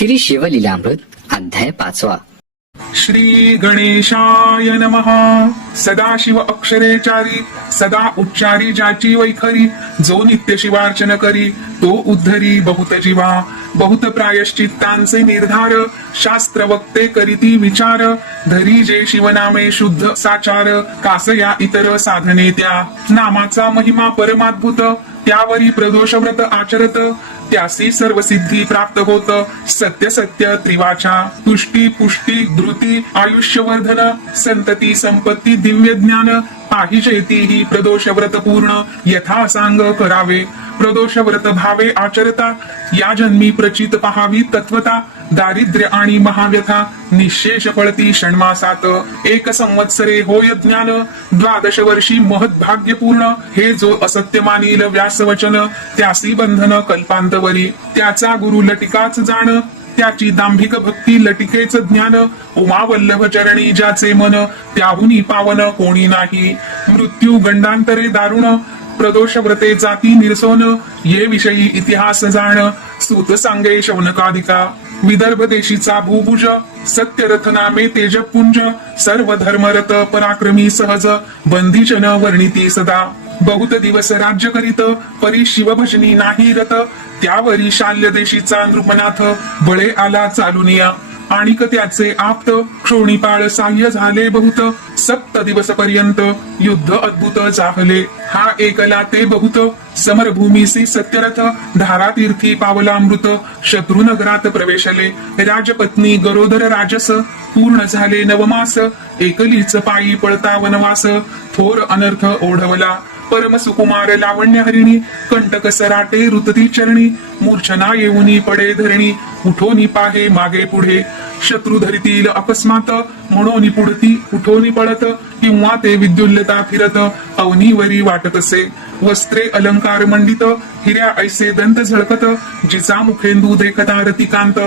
श्री शिवलीलामृत अध्याय पाचवा. श्री गणेशाय नमः. सदाशिव अक्षरेचारी सदा उच्चारी ज्याची वैखरी जो नित्य शिवार्चन करी तो उद्धरी बहुत जीवा. बहुत प्रायश्चित्तांचे निर्धार शास्त्र वक्ते करीती विचार. धरी जे शिवनामे शुद्ध साचार कासया इतर साधने त्या. नामाचा महिमा परमाद्भुत त्यावरी प्रदोष व्रत आचरत त्यासी सर्व सिद्धी प्राप्त होत. सत्य सत्य त्रिवाचा तुष्टी पुष्टी धृती आयुष्यवर्धन संतती संपत्ती दिव्य ज्ञान पाहिजे ही प्रदोष व्रत पूर्ण यथा सांग करावे. प्रदोष व्रत भावे आचरता या जन्मी प्रचित पहावी तत्वता दारिद्र्य आणि महाव्यथा निशेष पळती षण्मासात. एक संवत्सरे होय ज्ञान द्वादश वर्षी महत भाग्यपूर्ण हे जो असत्य मानील व्यासवचन त्यासी बंधन कल्पांत वरी त्याचा गुरु लटिकाच जाण त्याची दांभिक भक्ती लटिकेच ज्ञान उमावल्लभ चरणी ज्याचे मन त्याहुनी पावन कोणी नाही. मृत्यू गंडांतरे दारुण प्रदोष व्रते जाती निरसोन ये विषयी इतिहास जाण सूत सांगे शौनकाधिका. विदर्भ देशीचा भूभुज सत्यरथ नामे तेजपुंज सर्व धर्मरत पराक्रमी सहज बंदीजन वर्णिती सदा. बहुत दिवस राज्य करीत परी शिवभजनी नाही रत त्यावरी शाल्य देशीचा नृपनाथ बळे आला चालुनिया आणिक त्याचे आप्त क्षोणीपाळ साह्य झाले बहुत सप्त दिवस पर्यंत युद्ध अद्भुत जाहले. हा एकला ते बहुत समरभूमीसी सत्यरथ धारातीर्थी पावलामृत शत्रुनगरात प्रवेशले. राजपत्नी गरोदर राजस पूर्ण झाले नवमास एकलीच पायी पळता वनवास थोर अनर्थ ओढवला. परम सुकुमार लावण्य हरिणी कंटक सराटे रुतती चरणी मूर्छना येऊनी पडे धरणी उठोनी पाहे मागे पुढे. शत्रू धरितील अकस्मात म्हणून पुढती उठोनी पळत किंवा ते विद्युल्लता फिरत अवनीवरी वाटत असे. वस्त्रे अलंकार मंडित हिऱ्या ऐसे दंत झळकत जिचा मुखेंदू देखता रतिकांत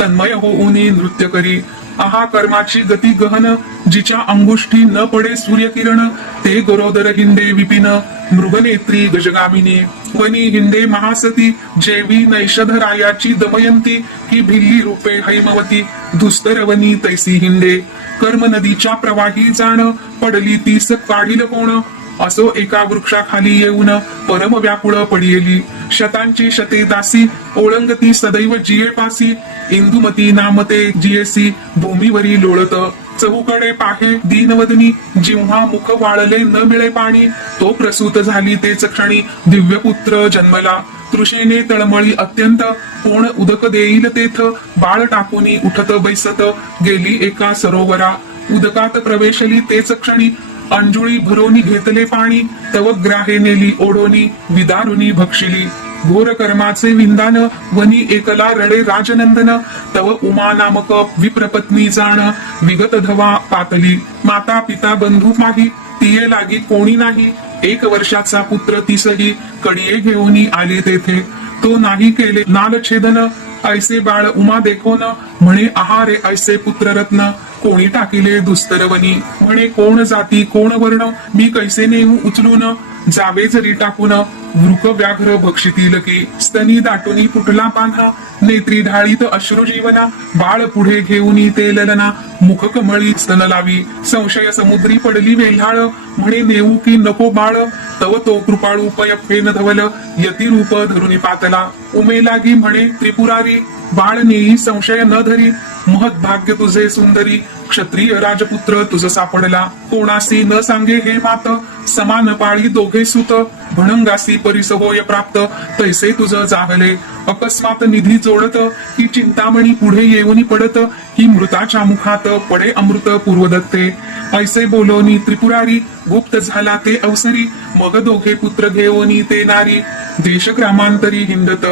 तन्मय होऊनी नृत्य करी. आहा कर्माची गती गहन जिच्या अंगुष्ठी न पडे सूर्यकिरण ते गरोदर हिंदे विपिन मृगनेत्री गजगामिनी. वनी हिंदे महासती जेवी नैषधरायाची दमयंती ही भिल्ली रूपे हैमवती दुस्तरवनी तैसी हिंदे कर्म नदीच्या प्रवाही जाण पडली तीस काढील कोण असो एका वृक्षाखाली येऊन परम व्याकुळ पडियली. शतांची शते दासी ओळंगती सदैव जिये पासी. इंदुमती नामते जियसी भूमीवरी लोळत. चहूकडे पाहे दीनवदनी जिव्हा मुख वाळले न मिळे पाणी. तो प्रसूत झाली तेच क्षणी दिव्यपुत्र जन्मला. तृषेने तळमळी अत्यंत कोण उदक देईल तेथ? बाळ टाकूनी उठत बैसत गेली एका सरोवरा. उदकात प्रवेशली तेच क्षणी अंजुळी भरोनी घेतले पाणी तव ग्राहे नेली ओढोनी विदारुनी भक्षिली. घोर कर्माचे विंदान वनी एकला रडे राजनंदन तव उमा नामक विप्रपत्नी जाण विगत धवा पातली. माता पिता बंधू माही तिये लागी कोणी नाही एक वर्षाचा पुत्र तिसही कडिये घेऊनी आले तेथे. तो नाही केले नालछेदन ऐसे बाळ उमा देखोन म्हणे आहारे ऐसे पुत्ररत्न कोणी टाकिले दुस्तरवनी? म्हणे कोण जाती कोण वर्ण? मी कैसे नेऊ उचलून? जावे जरी टाकून वृक व्याघ्र भक्षितील की? स्तनी दाटुनी फुटला पान्हा नेत्री ढाळीत अश्रू जीवना बाळ पुढे घेऊन ते ललना मुख कमळी स्तन लावी संशय समुद्री पडली वेल्हाळ म्हणे नेऊ की नको बाळ? तव तो कृपाळू पयफेन धवल यती रूप धरुनी पातला उमे लागी म्हणे त्रिपुरारी बाळ नेई संशय न धरी महत भाग्य तुझे सुंदरी क्षत्रिय राजपुत्र तुझ सापडला. कोणासी न सांगे हे मात समान पाळी दोघे सुत. भणंगासी परिसहोय प्राप्त तैसे तुझ जाहले. अकस्मात निधी जोडत ही चिंतामणी पुढे येऊन पडत ही मृताच्या मुखात पडे अमृत पूर्वदत्ते. ऐसे बोलोनी त्रिपुरारी गुप्त झाला ते अवसरी मग दोघे पुत्र घेऊनी ते नारी. देशग्रामांतरी हिंडत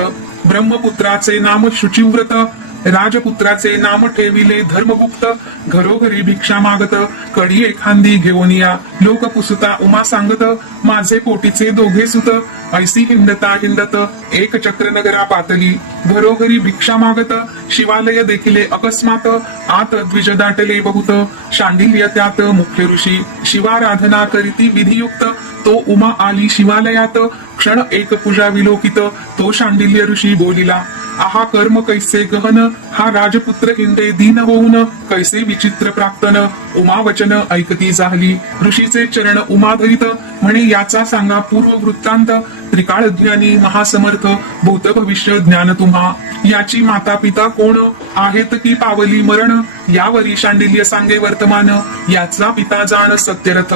ब्रह्मपुत्राचे नाम शुचिव्रत राजपुत्राचे नाम ठेविले धर्मगुप्त घरोघरी भिक्षा मागत कडी एखांदी घेऊन या लोक पुसता उमा सांगत माझे पोटीचे दोघे सुत ऐसी हिंडता हिंडत एक चक्रनगरा पातली घरोघरी भिक्षा मागत शिवालय देखिले अकस्मात आत द्विज दाटले बहुत शांडिल्य त्यात मुख्य ऋषी शिवाराधना करीती विधियुक्त तो उमा आली शिवालयात क्षण एक पूजा विलोकित तो शांडिल्य ऋषी बोलिला आहा कर्म कैसे गहन हा राजपुत्र हिंदे दीन होऊन कैसे विचित्र प्राप्तन उमा वचन ऐकती झाली ऋषीचे चरण उमा धरित म्हणे याचा सांगा पूर्व वृत्तांत म्हणजे त्रिकाळ ज्ञानी महासमर्थ भूत भविष्य ज्ञान तुम्हा. याची माता पिता कोण आहेत की पावली मरण? यावरी शांडिल्य सांगे वर्तमान. याचा पिता जाण सत्यरथ.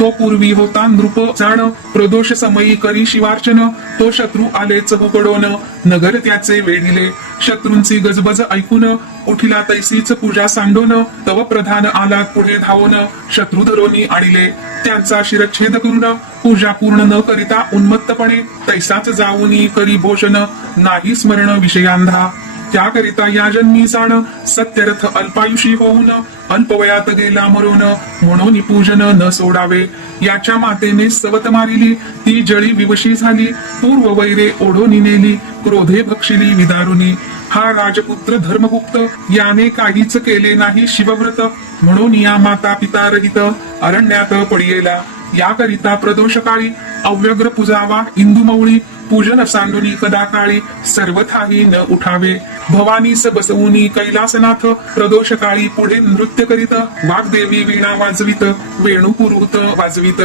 तो पूर्वी होता नृप जाण. प्रदोष समयी करी शिवार्चन. तो शत्रू आले चहूकडोन नगर त्याचे वेढिले. शत्रूंची गजबज ऐकून उठिला तैसीच पूजा सांडोन तव प्रधान आला पुढे धावून. शत्रू धरोनी आणले त्यांचा शिरच्छेद करून पूजा पूर्ण न करिता उन्मत्तपणे तैसाच जाऊनी करी भोजन नाही स्मरण विषयांधा. त्याकरिता या जन्मी जाण सत्यरथ अल्पायुषी होऊन अल्पवयात गेला मरून म्हणून पूजन न सोडावे. याच्या मातेने सवत मारिली ती जळी विवशी झाली पूर्व वैरे ओढोनी नेली क्रोधे भक्षिली विदारुनी. हा राजपुत्र धर्मगुप्त याने काहीच केले नाही शिवव्रत म्हणून या माता पिता रहित अरण्यात पडियेला. याकरिता प्रदोषकाळी अव्यग्र पूजावा इंदुमौळी पूजन सांडुनी कदा काळी सर्वथाही न उठावे. भवानीस बसवुनी कैलासनाथ प्रदोष काळी पुढे नृत्य करीत वाग्देवी वीणा वाजवित वेणुपुरुत वाजवित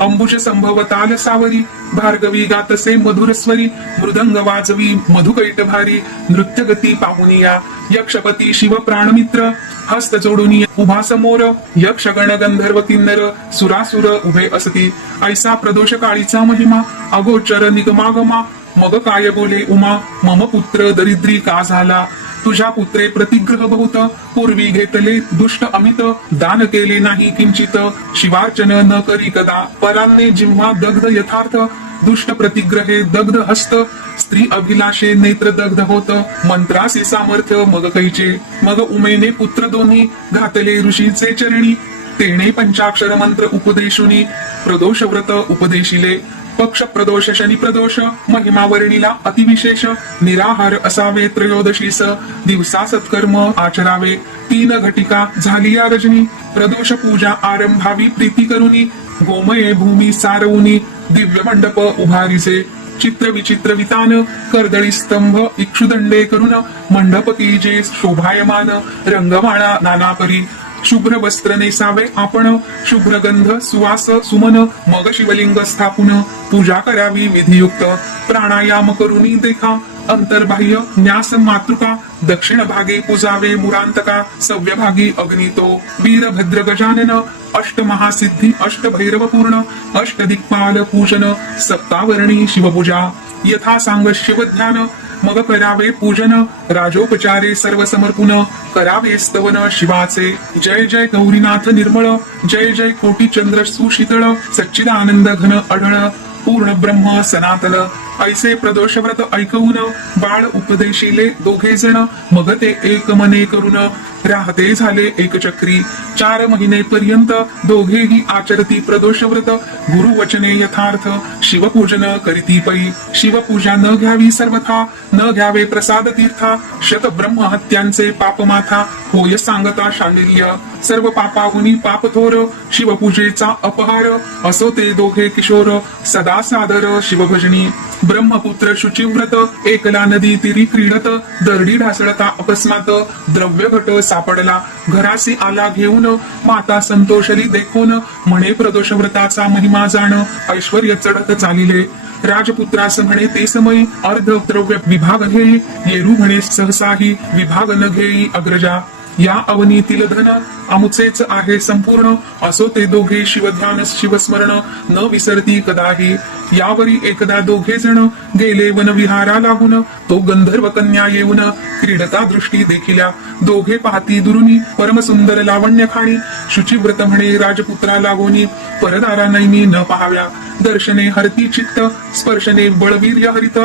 अंबुज संभव ताल सावरी भार्गवी गातसे मधुरस्वरी मृदंग वाजवी मधुकैट भारी नृत्य गती पाहुनिया यक्षपती शिव प्राणमित्र हस्त जोडून उभा समोर यक्ष गण गंधर्व किन्नर सुरासुर उभे असती. ऐसा प्रदोष काळीचा महिमा अगोचर निगमागमा मग काय बोले उमा मम पुत्र दरिद्री का झाला? तुझ्या पुत्रे प्रतिग्रह बहुत पूर्वी घेतले दुष्ट अमित दान केले नाही किंचित शिवार्चन न करी कदा. परांनी जिव्हा दग्ध यथार्थ दुष्ट प्रतिग्रहे दग्ध हस्त स्त्री अभिलाषे नेत्र दग्ध होत मंत्रासी सामर्थ्य मग कैचे मग उमेने पुत्र दोन्ही घातले ऋषीचे चरणी. तेने पंचाक्षर मंत्र उपदेशुनी प्रदोष व्रत उपदेशिले. पक्ष प्रदोष शनी प्रदोष महिमा वर्णिला अतिविशेष निराहार असावे त्रयोदशीस दिवसा सत्कर्म आचरावे. तीन घटिका झाली या रजनी प्रदोष पूजा आरंभावी प्रीती करुनी गोमये भूमी सारवुनी दिव्य मंडप उभारीसे. चित्र विचित्र वितान कर्दळी स्तंभ इक्षुदंडे करून मंडप जे शोभायमान रंगमाळा नाना परी शुभ्र वस्त्र नेसावे आपण शुभ्र गंध सुवास सुमन मग शिवलिंग स्थापून पूजा करावी विधियुक्त प्राणायाम करुनी देखा अंतर्बाह्य न्यास मातृका दक्षिण भागी पूजावे मुरांतका सव्य भागी अग्नितो वीरभद्र गजानन अष्ट महासिद्धी अष्ट भैरव पूर्ण अष्ट दिक्पाल पूजन सप्तावर्णी शिवपूजा यथा सांग शिवध्यान मग करावे पूजन राजोपचारे सर्व समर्पून करावे स्तवन शिवाचे जय जय गौरीनाथ निर्मळ जय जय कोटी चंद्र सुशीतळ सच्चिदानंद घन अढळ पूर्ण ब्रह्म सनातन ऐसे प्रदोष व्रत ऐकवून बाळ उपदेशिले दोघे जण मग ते एक मने करून राहते झाले एकचक्री. चार महिने पर्यंत दोघेही आचरती प्रदोष व्रत गुरु वचने यथार्थ शिवपूजन करीती पै. शिवपूजा न घ्यावी सर्वथा न घ्यावे प्रसाद तीर्था. शत ब्रह्म हत्यांचे पापमाथा होय सांगता शांडिल्य. सर्व पापाहुनी पाप थोर शिवपूजेचा अपहार. असो ते दोघे किशोर सदा सादर शिवभजनी. ब्रह्मपुत्र शुचिव्रत एकला नदी तिरी क्रीडत. दरडी ढासळता अकस्मात द्रव्य घट सापडला. घरासी आला घेऊन माता संतोषली देखून म्हणे प्रदोष व्रताचा महिमा जाण ऐश्वर चढत चालिले. राजपुत्रास म्हणे ते समयी अर्ध द्रव्य विभाग घेई येरू म्हणे सहसाही विभाग न घेई अग्रजा. या अवनीतील धन आमुचेच आहे संपूर्ण. असो ते दोघे शिवध्यान शिवस्मरण. न विसरती कदाही. यावरी एकदा दोघे जण गेले वनविहारा लागून. तो गंधर्व कन्या येऊन क्रीडता दृष्टी देखिल्या. दोघे पाहती दुरुनी परमसुंदर लावण्य खाणी शुचिव्रत म्हणे राजपुत्रा लागोनी. परदारा नैनी न पाहाव्या. दर्शने हरती चित्त स्पर्शने बळवीर्य हरित.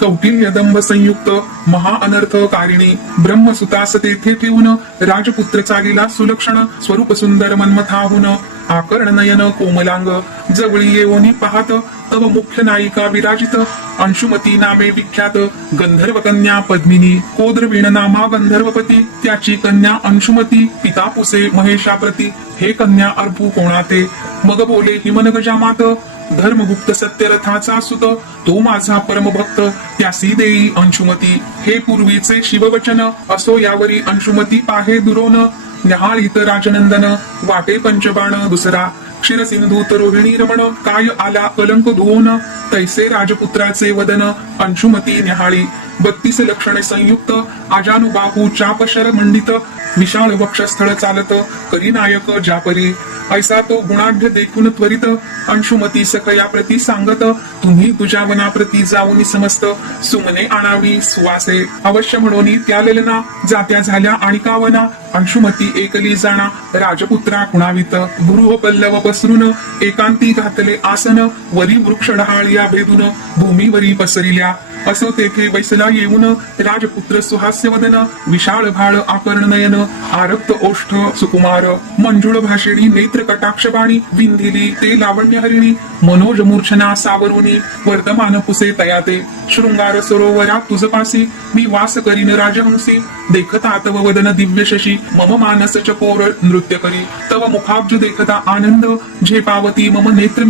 कौटिल्यदंभ संयुक्त महा अनर्थ कारिणी ब्रह्मसुतास तेथे ठेवून राजपुत्र चालीला सुलक्षण स्वरूप सुंदर मन्मथाहून आकर्ण नयन कोमलांग जवळी येऊनी पाहत तव मुख्य नायिका विराजित अंशुमती नामे विख्यात गंधर्व कन्या पद्मिनी कोद्रवीण नामा गंधर्वपती त्याची कन्या अंशुमती पिता पुसे महेशाप्रती हे कन्या अर्पू कोणाते? मग बोले हिमनगजामात धर्मगुप्त सत्यरथाचा सुत तो माझा परमभक्त त्यासी देई अंशुमती हे पूर्वीचे शिववचन असो यावरी अंशुमती पाहे दुरोन न्याहाळीत राजनंदन वाटे पंचबाण दुसरा क्षीरसिंधूत रोहिणी रमण काय आला कलंक धुवून तैसे राजपुत्राचे वदन अंशुमती न्याहाळी. बत्तीस लक्षणे संयुक्त अजानुबाहू चापशर मंडित विशाळ वक्षस्थळ चालत करी नायक जापरी. ऐसा तो गुणाढ्य देखून त्वरित अंशुमती सखया प्रती सांगत तुम्ही तुझ्या वनाप्रती जाऊन समस्त सुमने आणावी सुवासे. अवश्य म्हणून त्या ललना जात्या झाल्या आणि कावना अंशुमती एकली जाणा राजपुत्रा कुणावित? गुरु हो पल्लव पसरून एकांती घातले आसन वरी वृक्ष डहाळिया भेदून भूमीवरी पसरिल्या असो तेथे बैसला येऊन राजपुत्र सुहास्यवदन विशाळ भाळ आकर्ण नयन आरक्त ओष्ठ सुकुमार मंजुळ भाषिणी नेत्र कटाक्षबाणी विंधिली ते लावण्य हरिणी मनोज मूर्छना सावरुणी वर्तमान पुसे तयाते शृंगार सरोवरा तुझपासी मी वास करीन राजहंसी देखता तव वदन दिव्य शशी मम मानस चकोर नृत्य करी तव मुखाब्ज देखता आनंद झेपावती मम नेत्र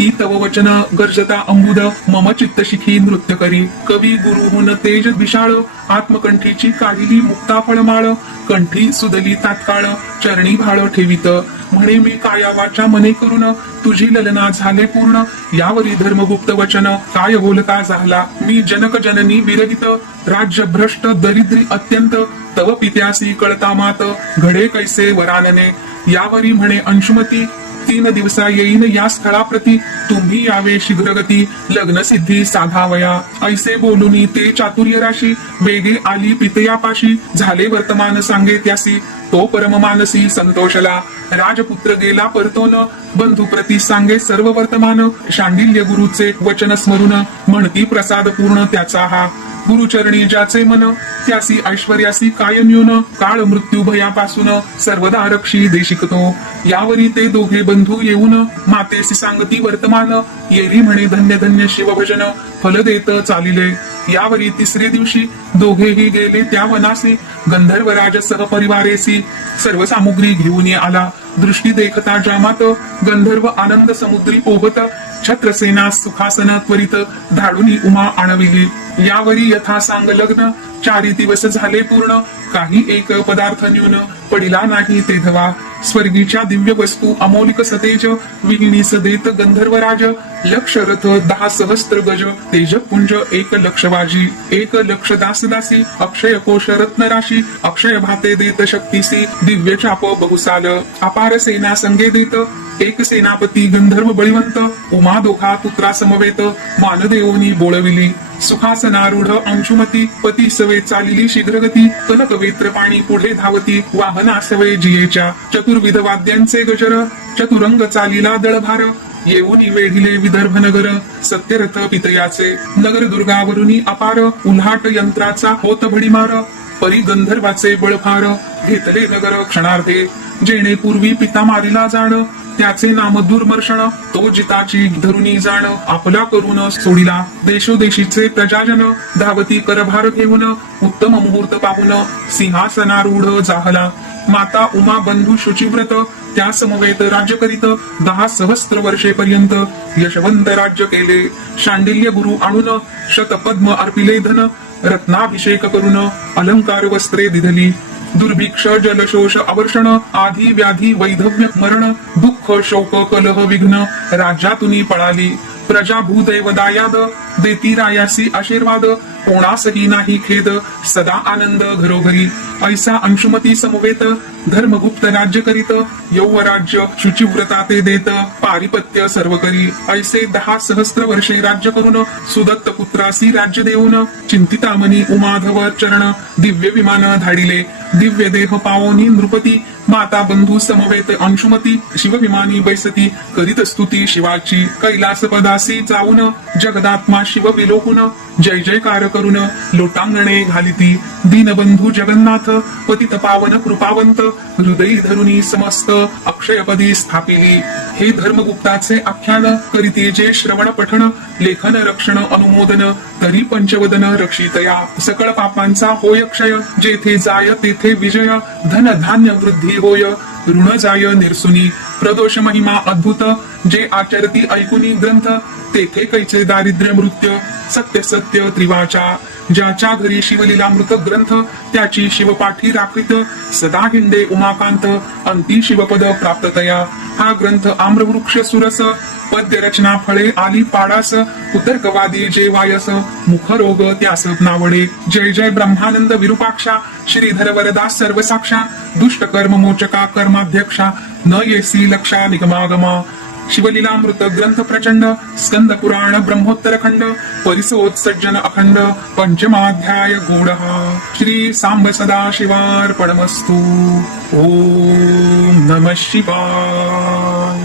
मिलिंद तव वचन गर्जता अंबुद मम चित्त शिखी नृत्य करी. कवी गुरुहून तेज विशाळ आत्मकंठीची काढिली मुक्ता फळमाळ. कंठी सुदली तात्काळ चरणी भाळ ठेवित. म्हणे मी काया वाचा मने करून तुझी ललना झाले पूर्ण. यावरी धर्मगुप्त वचन काय बोलता झाला. मी जनक जननी विरहित राज्य भ्रष्ट दरिद्री अत्यंत. तव पित्यासी कळता मात घडे कैसे वरानने. यावरी म्हणे अंशुमती तीन दिवसा येईन या स्थळाप्रती तुम्ही यावे शीघ्रगती. लग्न सिद्धी साधावया. ऐसे बोलूनी ते चातुर्य राशी वेगे आली पितयापाशी. झाले वर्तमान सांगे त्यासी तो परममानसी संतोषला राजपुत्र गेला परतोन बंधू प्रती सांगे सर्व वर्तमान शांडिल्य गुरुचे वचन स्मरून म्हणती प्रसाद पूर्ण त्याचा हा. गुरुचरणी ज्याचे मन त्यासी ऐश्वर्यासी काय न्यून काळ मृत्यू भयापासून सर्वदा रक्षी देशिकतो. यावरी ते दोघे बंधू येऊन मातेसी सांगती वर्तमान येरी म्हणे धन्य धन्य शिवभजन फल देत चालिले. यावरी तिसरे दिवशी दोघेही गेले. त्या वनासी गंधर्व राज सहपरिवारेसी सर्व सामुग्री घेऊन आला. दृष्टी देखता जामात गंधर्व आनंद समुद्री पोहत छत्रसेना सुखासन त्वरित धाडुनी उमा आणविली. यावरी यथा सांग लग्न चारी दिवस झाले पूर्ण काही एक पदार्थ न्यून पडिला नाही ते धवा. स्वर्गीच्या दिव्य वस्तू अमौलिक सतेज विहिणी सदेत गंधर्वराज लक्ष रथ दहा सहस्त्र गज तेज पुंज एक लक्ष वाजी एक लक्ष दास दासी अक्षय कोश रत्न राशी अक्षय भाते देत शक्तीसी दिव्य चाप बहुसाल. अपार सेना संगे देत एक सेनापती गंधर्व बळीवंत उमा दोखा पुत्रा समवेत मानदेवनी बोळविली. सुखासनारूढ अंशुमती पती सवे चालिली शीघ्रगती कनक वेत्र पाणी पुढे धावती वाहना सवे जियेच्या. चतुर्विध वाद्यांचे गजर चतुरंग चालिला दळभार येऊन वेढिले विदर्भ नगर सत्यरथ पितयाचे. नगर दुर्गावरुनी अपार उल्हाट यंत्राचा होत भडीमार परी गंधर्वाचे बळफार घेतले नगर क्षणार्धे. जेणे पूर्वी पिता मारिला जाण त्याचे नाम दुर्मर्षण तो जिताची धरुणी जाण आपला करून सोडिला. देशोदेशीचे प्रजाजन धावती करभार घेऊन उत्तम मुहूर्त पाहून सिंहासनारूढ जाहला. माता उमा बंधू शुचिव्रत त्या समवेत राज्य करीत दहा सहस्त्र वर्षेपर्यंत यशवंत राज्य केले. शांडिल्य गुरु आणून शतपद्म अर्पिले धन रत्नाभिषेक करून अलंकार वस्त्रे दिधली. दुर्भिक्ष जलशोष अवर्षण आधी व्याधी वैधव्य मरण दुःख शोक कलह विघ्न राज्यातून पळाली. प्रजा भूदैव दायाद देती रायासी आशीर्वाद कोणासही नाही खेद सदा आनंद घरोघरी. ऐसा अंशुमती समवेत धर्मगुप्त राज्य करीत यौवराज्य शुचिव्रता ते देत पारिपत्य सर्व करी ऐसे दहा सहस्त्र वर्षे राज्य करून सुदत्त पुत्रासी राज्य देऊन चिंतितामणी उमाधव चरण दिव्य विमान धाडिले. दिव्य देह पावोनी नृपती माता बंधू समवेत अंशुमती शिवविमानी बैसती करीत स्तुती शिवाची कैलास पदासी जाऊन जगदात्मा शिव विलोकुन जय जयकार करून लोटांगणे घालिती दीनबंधू जगन्नाथ पतित पावन कृपावंत हृदयी धरुनी समस्त अक्षयपदी स्थापिली. हे धर्मगुप्ताचे आख्यान करीती जे श्रवण पठण लेखन रक्षण अनुमोदन तरी पंचवदन रक्षितया सकळ पापांचा होय क्षय जेथे जाय तेथे विजय धन धान्य वृद्धी होय ऋण जाय निरसुनी. प्रदोष महिमा अद्भुत जे आचरती ऐकुनी ग्रंथ तेथे कैचे दारिद्र्य मृत्य सत्य सत्य त्रिवाचा ज्याच्या घरी शिवलीलामृत ग्रंथ त्याची शिवपाठी राखित सदा हिंडे उमाकांत अंती शिवपद प्राप्ततया हा ग्रंथ आम्रवृक्ष सुरस पद्य रचना फळे आली पाडास उतर्कवादी जे वायस मुखरोग त्यास नावडे. जय जय ब्रह्मानंद विरूपाक्षा श्रीधर वरदास सर्वसाक्षा दुष्ट कर्म मोचका कर्माध्यक्षा न येसी लक्षा निगमागमा. शिवलीलामृत ग्रंथ प्रचंड स्कंद पुराण ब्रह्मोत्तर खंड परिसोत्सज्जन अखंड पंचमाध्याय गूढ. श्री सांब सदा शिवार्पणमस्तु ओम नम शिवाय.